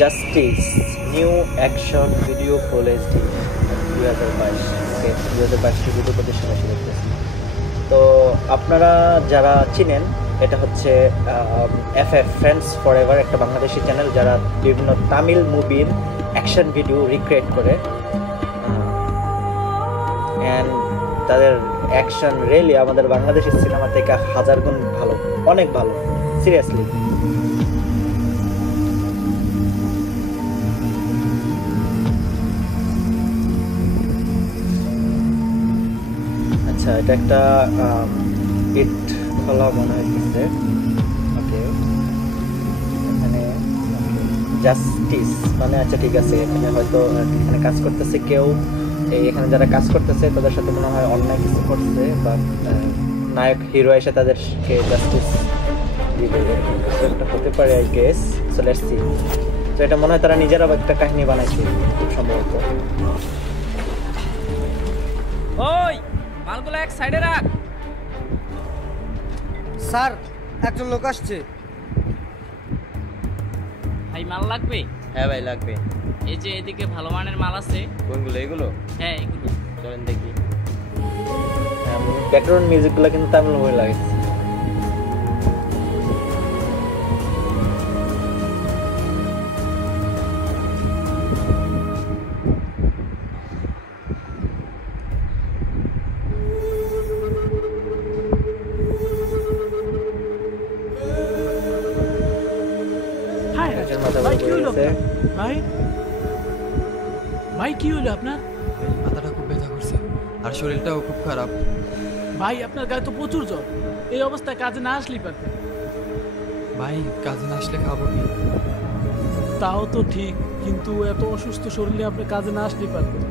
Justice new action video full HD 2022। ওকে, 2022 video প্রদর্শন শুরু করতেছি। তো আপনারা যারা চিনেন, এটা হচ্ছে FF ফ্রেন্ডস ফরএভার, একটা বাংলাদেশি চ্যানেল যারা বিভিন্ন তামিল মুভির অ্যাকশন ভিডিও রিক্রিয়েট করে। অ্যান্ড তাদের অ্যাকশন রিয়েলি আমাদের বাংলাদেশি সিনেমা থেকে হাজার গুণ ভালো, অনেক ভালো, সিরিয়াসলি। আচ্ছা, এটা একটা ইট খোলা মনে হচ্ছে। ওকে, এখানে জাস্টিস মানে আচ্ছা ঠিক আছে, এখানে হয়তো এখানে কাজ করতেছে কেউ, এখানে যারা কাজ করতেছে তাদের সাথে মনে হয় অন্যায় কিছু করছে, বা নায়ক হিরো এসে তাদেরকে জাস্টিস দিবে, একটা হতে পারে I guess. So let's see. তো এটা মনে হয় তারা নিজেরা একটা কাহিনী বানাইছে খুব সম্ভবত। ওই মালগুলো এক সাইডে রাখ। স্যার, একজন লোক আসছে। ভাই মাল লাগবে? হ্যাঁ ভাই লাগবে। এই যে এদিকে ভালো মানের মাল আছে। কোনগুলো? এগুলো? হ্যাঁ এগুলো। চলেন দেখি। ব্যাকগ্রাউন্ড মিউজিকগুলো কিন্তু তামিল মুভি লাগছে। ভাই কি হলো আপনার? মাথাটা খুব ব্যথা করছে আর শরীরটাও খুব খারাপ। ভাই আপনার গায়ে তো প্রচুর জ্বর, এই অবস্থায় কাজে না আসলেই পারতেন। ভাই কাজে না আসলে খাবো কি? তাও তো ঠিক, কিন্তু এত অসুস্থ শরীরে আপনি কাজে না আসলেই পারতেন।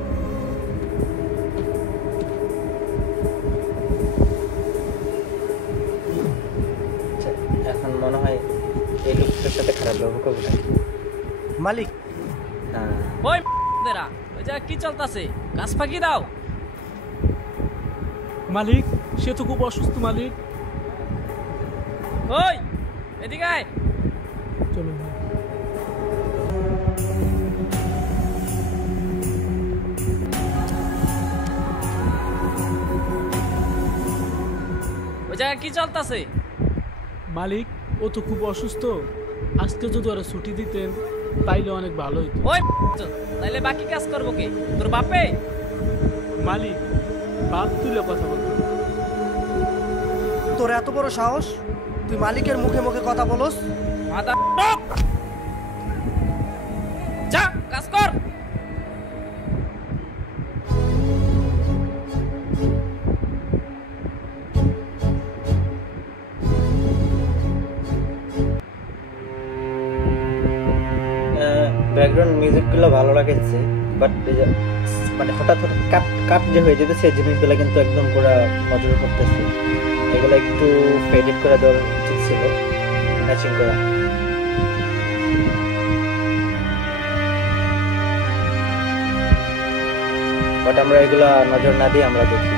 এখন মনে হয় এই লোকটার সাথে খারাপ ব্যবহার করবো না। মালিক, ওই দেরা ওই যা কি চলতেছে, গাছ ফাঁকি দাও। মালিক, সে তো খুব অসুস্থ মালিক। ওই এদিকে আয়। চলুন। ওই জায়গায় কি চলতেছে? মালিক, ও তো খুব অসুস্থ, আজকে যদি ওরা ছুটি দিতেন তাইলে অনেক ভালো হইতো। ওই তাইলে বাকি কাজ করবো কে? তোর বাপে? মালিক, বাপ তুলে কথা বলতো। তোর এত বড় সাহস, তুই মালিকের মুখে মুখে কথা বলস? মাথা যা কাজ কর। ব্যাকগ্রাউন্ড মিউজিকগুলো ভালো লাগছে, বাট মানে হঠাৎ হঠাৎ কাট কাট যে হয়ে যেতেছে জিনিসগুলো কিন্তু একদম পুরো নজরে পড়তেছে। এগুলো একটু ফেডিট করে দেওয়ার উচিত ছিল, ম্যাচিং করা। বাট আমরা এগুলা নজর না দিয়ে আমরা দেখি।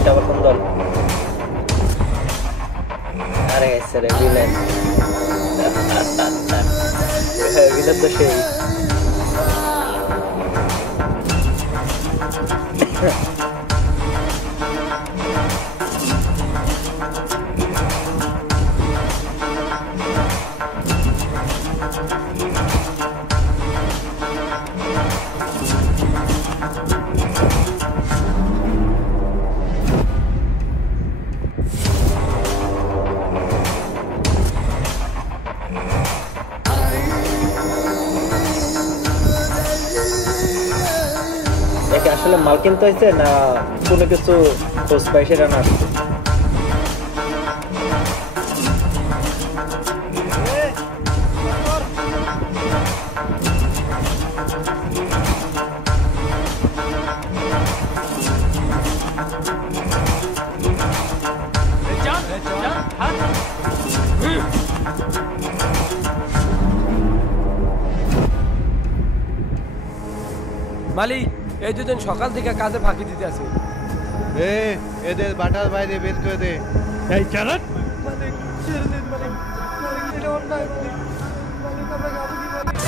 এটা আবার সুন্দর। আরে স্যার ভিলেন, ভিলেন তো সেই। আসলে মাল কিনতে হয়েছে না কোনো কিছু খোঁজ পাই সেটা না আসছে? মালিক এই দুজন সকাল থেকে কাজে ফাঁকি দিতে আছে। এদের বাটার বাইরে বের করে দে। এই চারাত মালিক ছেড়ে দিন মালিক, মালিক এটা অন্যায় মালিক, মালিক আপনাকে আরো কি মালিক।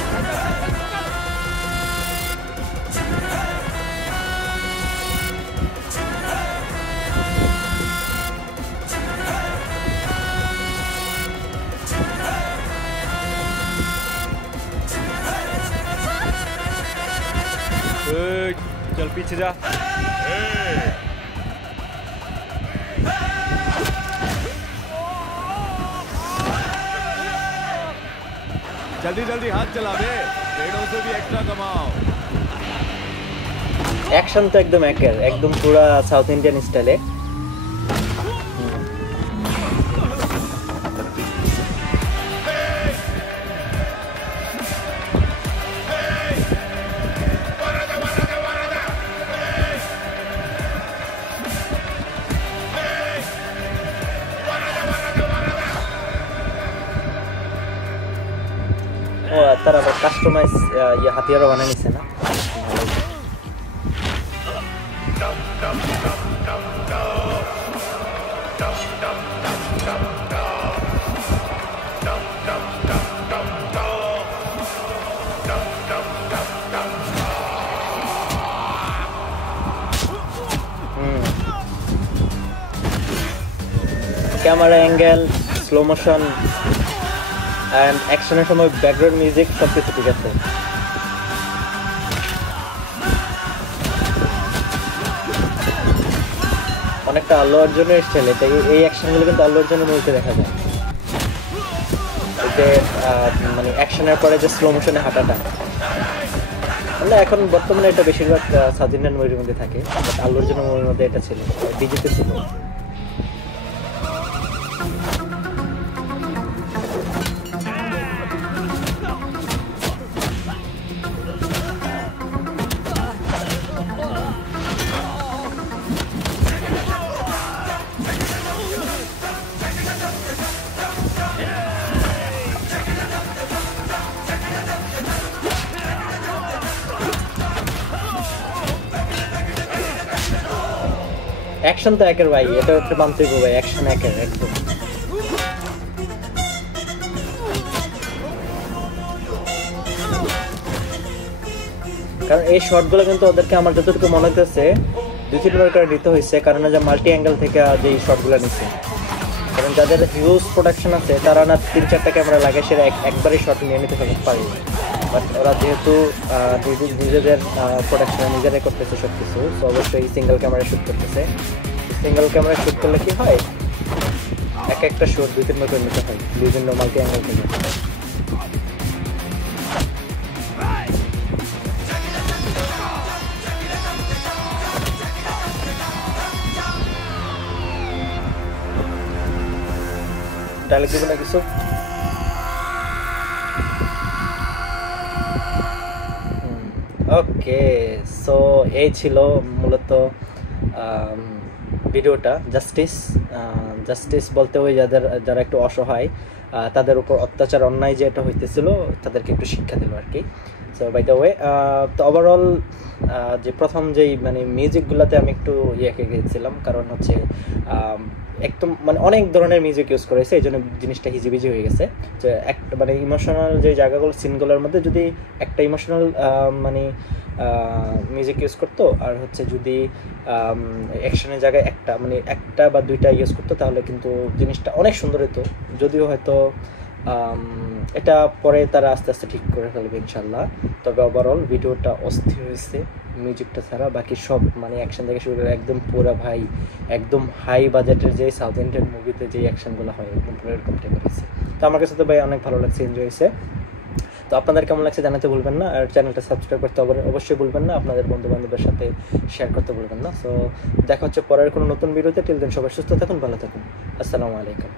चल पीछे जा। जल्दी जल्दी हाथ चला बे, पेड़ों से भी एक्स्ट्रा कमाओ। অ্যাকশন তো একদম একের একদম পুরা সাউথ ইন্ডিয়ান স্টাইলে। ও তারা আবার কাস্টমাইজ হাতিয়ারও বানিয়ে নিচ্ছে না। Camera angle, slow motion and অ্যাকশনের সময় ব্যাকগ্রাউন্ড মিউজিক সব কিছু ঠিক আছে। অনেকটা আল্লু অর্জুনের স্টাইল, তাই এই অ্যাকশনগুলো কিন্তু আল্লু অর্জুনের মুভিতে দেখা যায়। যে মানে অ্যাকশনের পরে যে স্লো মোশনে হাঁটাটা, মানে এখন বর্তমানে এটা বেশিরভাগ সাউথ ইন্ডিয়ান মুভির মধ্যে থাকে, বাট আল্লু অর্জুনের মুভির মধ্যে এটা ছিল, ডিজিতে ছিল। অ্যাকশন তো একের ভাই, এটা একটু মানতে হবে ভাই, অ্যাকশন একের একদম। কারণ এই শর্টগুলো কিন্তু ওদেরকে আমার যতটুকু মনে হচ্ছে 2-3 বার করে নিতে হয়েছে, কারণ যে মাল্টি অ্যাঙ্গেল থেকে যে শর্টগুলো নিচ্ছে। কারণ যাদের হিউজ প্রোডাকশন আছে তারা না 3-4টা ক্যামেরা লাগে, সেটা একবারই শর্ট নিয়ে নিতে পারে। বাট ওরা যেহেতু নিজেদের প্রোডাকশন নিজেরাই করতেছে সব কিছু, তো অবশ্যই সিঙ্গেল ক্যামেরা শ্যুট করতেছে। সিঙ্গেল ক্যামেরা শ্যুট করলে কি হয়, একটা শট 2-3 বার করে নিতে হয় বিভিন্ন মাল্টি অ্যাঙ্গেল থেকে। ডায়লগ দিব না কিছু? ওকে, সো এই ছিল মূলত ভিডিওটা। জাস্টিস বলতে ওই যারা একটু অসহায়, তাদের উপর অত্যাচার অন্যায় যে এটা হইতেছিল তাদেরকে একটু শিক্ষা দিল আর কি। সো বাই দ্য ওয়ে, তো ওভারঅল যে প্রথম যেই মানে মিউজিকগুলোতে আমি একটু ইয়েকে গিয়েছিলাম, কারণ হচ্ছে একদম মানে অনেক ধরনের মিউজিক ইউজ করেছে, এই জন্য জিনিসটা হিজিবিজি হয়ে গেছে। যে একটা মানে ইমোশনাল যে জায়গাগুলো সিনগুলোর মধ্যে যদি একটা ইমোশনাল মানে মিউজিক ইউজ করতো, আর হচ্ছে যদি অ্যাকশনের জায়গায় একটা বা দুইটা ইউজ করতো, তাহলে কিন্তু জিনিসটা অনেক সুন্দর হতো। যদিও হয়তো এটা পরে তারা আস্তে আস্তে ঠিক করে ফেলবে ইনশাল্লাহ। তবে ওভারঅল ভিডিওটা অস্থির হয়েছে মিউজিকটা ছাড়া, বাকি সব মানে অ্যাকশন থেকে শুরু করে একদম পুরো ভাই একদম হাই বাজেটের যে সাউথ ইন্ডিয়ান মুভিতে যে অ্যাকশনগুলো হয় একদম পুরো এরকম টাইপের হয়েছে। তো আমার কাছে তো ভাই অনেক ভালো লাগছে, এনজয় হয়েছে। তো আপনাদের কেমন লাগছে জানাতে ভুলবেন না, আর চ্যানেলটা সাবস্ক্রাইব করতে অবশ্যই ভুলবেন না, আপনাদের বন্ধুবান্ধবের সাথে শেয়ার করতে ভুলবেন না। সো দেখা হচ্ছে পরের কোনো নতুন ভিডিওতে। টিল দেন সবাই সুস্থ থাকুন, ভালো থাকুন, আসসালামু আলাইকুম।